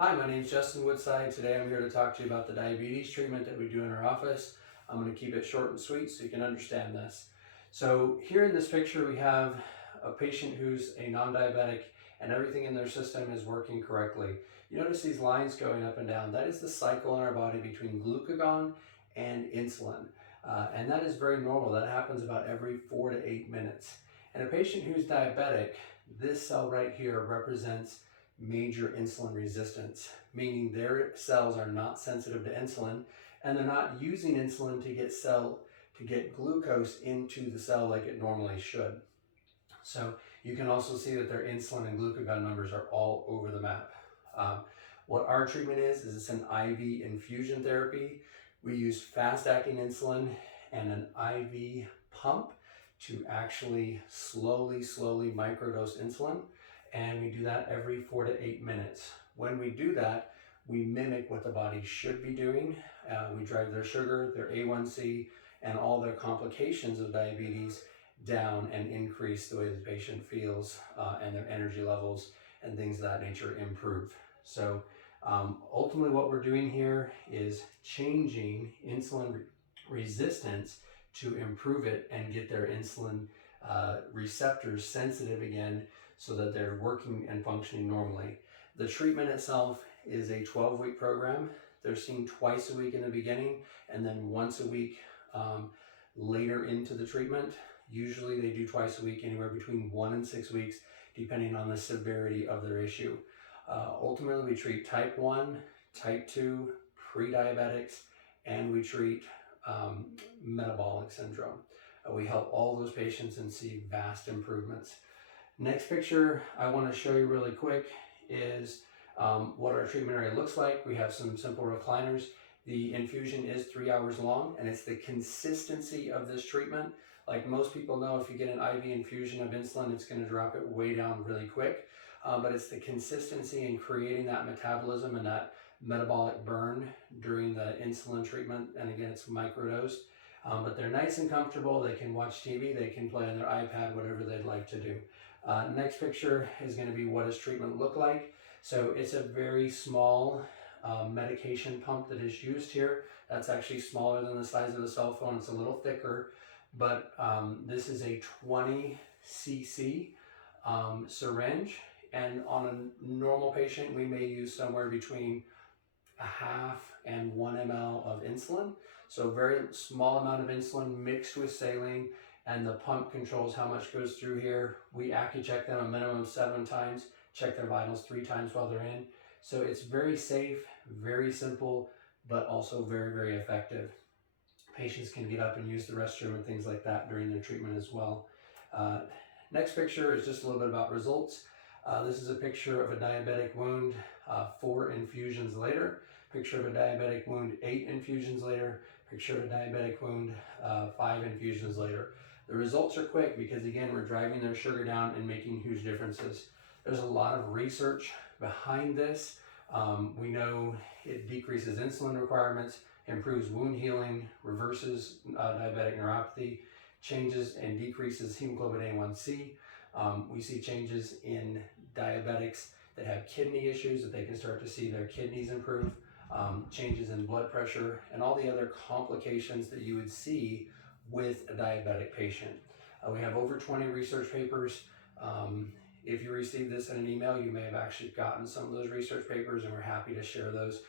Hi, my name is Justin Woodside. Today I'm here to talk to you about the diabetes treatment that we do in our office. I'm going to keep it short and sweet so you can understand this. So here in this picture we have a patient who's a non-diabetic and everything in their system is working correctly. You notice these lines going up and down. That is the cycle in our body between glucagon and insulin. And that is very normal. That happens about every 4 to 8 minutes. And a patient who's diabetic, this cell right here represents major insulin resistance, meaning their cells are not sensitive to insulin and they're not using insulin to get glucose into the cell like it normally should. So you can also see that their insulin and glucagon numbers are all over the map. What our treatment is it's an IV infusion therapy. We use fast-acting insulin and an IV pump to actually slowly microdose insulin. And we do that every 4 to 8 minutes. When we do that, we mimic what the body should be doing. We drive their sugar, their A1C, and all their complications of diabetes down and increase the way the patient feels and their energy levels and things of that nature improve. So ultimately what we're doing here is changing insulin resistance to improve it and get their insulin receptors sensitive again so that they're working and functioning normally. The treatment itself is a 12-week program. They're seen twice a week in the beginning and then once a week later into the treatment. Usually they do twice a week, anywhere between 1 and 6 weeks, depending on the severity of their issue. Ultimately, we treat type 1, type 2, pre-diabetics, and we treat metabolic syndrome. We help all those patients and see vast improvements. Next picture I want to show you really quick is what our treatment area looks like. We have some simple recliners. The infusion is 3 hours long, and it's the consistency of this treatment. Like most people know, if you get an IV infusion of insulin, it's going to drop it way down really quick. But it's the consistency in creating that metabolism and that metabolic burn during the insulin treatment. And again, it's microdosed. But they're nice and comfortable. They can watch TV, they can play on their iPad, whatever they'd like to do. Next picture is going to be what does treatment look like. So it's a very small medication pump that is used here. That's actually smaller than the size of a cell phone. It's a little thicker, but this is a 20 cc syringe. And on a normal patient, we may use somewhere between a half and 1 ml of insulin. So a very small amount of insulin mixed with saline, and the pump controls how much goes through here. We AccuCheck them a minimum of 7 times, check their vitals 3 times while they're in. So it's very safe, very simple, but also very effective. Patients can get up and use the restroom and things like that during their treatment as well. Next picture is just a little bit about results. This is a picture of a diabetic wound 4 infusions later, picture of a diabetic wound 8 infusions later, picture of a diabetic wound 5 infusions later. The results are quick because again, we're driving their sugar down and making huge differences. There's a lot of research behind this. We know it decreases insulin requirements, improves wound healing, reverses diabetic neuropathy, changes and decreases hemoglobin A1C. We see changes in diabetics that have kidney issues, that they can start to see their kidneys improve, changes in blood pressure, and all the other complications that you would see with a diabetic patient. We have over 20 research papers. If you receive this in an email, you may have actually gotten some of those research papers, and we're happy to share those.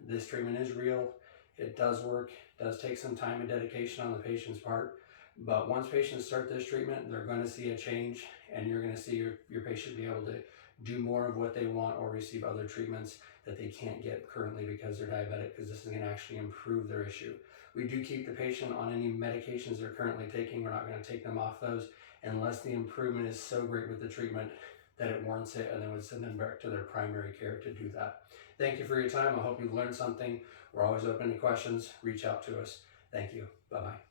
This treatment is real. It does work. It does take some time and dedication on the patient's part. But once patients start this treatment, they're going to see a change, and you're going to see your patient be able to do more of what they want or receive other treatments that they can't get currently because they're diabetic, because this is going to actually improve their issue. We do keep the patient on any medications they're currently taking. We're not going to take them off those unless the improvement is so great with the treatment that it warrants it, and then would send them back to their primary care to do that. Thank you for your time. I hope you've learned something. We're always open to questions. Reach out to us. Thank you. Bye-bye.